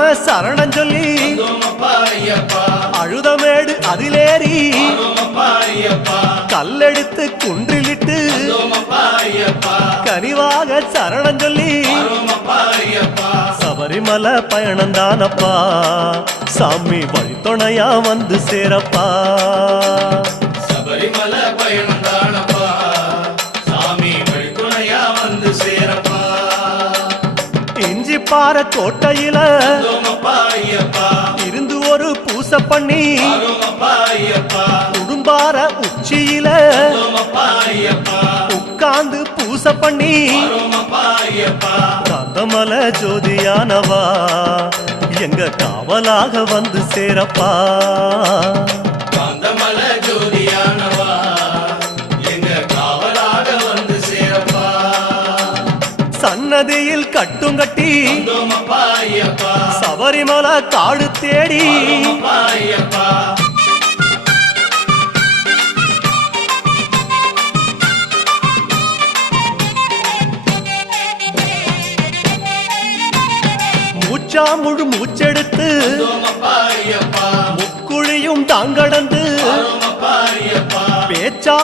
நாம சரணம் சொல்லி அழுதமேடு அதிலேறி கல்லெடுத்து குன்றிலிட்டு கனிவாக சரணம் சொல்லி சபரிமலை பயணந்தானப்பா சாமி வழித்துணையா வந்து சேரப்பா சபரிமலை பயணந்தானப்பா சாமி வழித்துணையா வந்து சேரப்பா இஞ்சி பாற கோட்டையில இருந்து ஒரு பூசை பண்ணி உடும்பார உச்சியில உட்கார்ந்து பூசை பண்ணி காந்தமல ஜோதியானவா எங்க காவலாக வந்து சேரப்பா காந்தமல ஜோதியானவா எங்க காவலாக வந்து சேரப்பா சன்னதியில் கட்டுங்கட்டி சபரிமலை காடு தேடி மூச்சா முழு மூச்செடுத்து முக்குழியும் தாங்கடந்து பேச்சா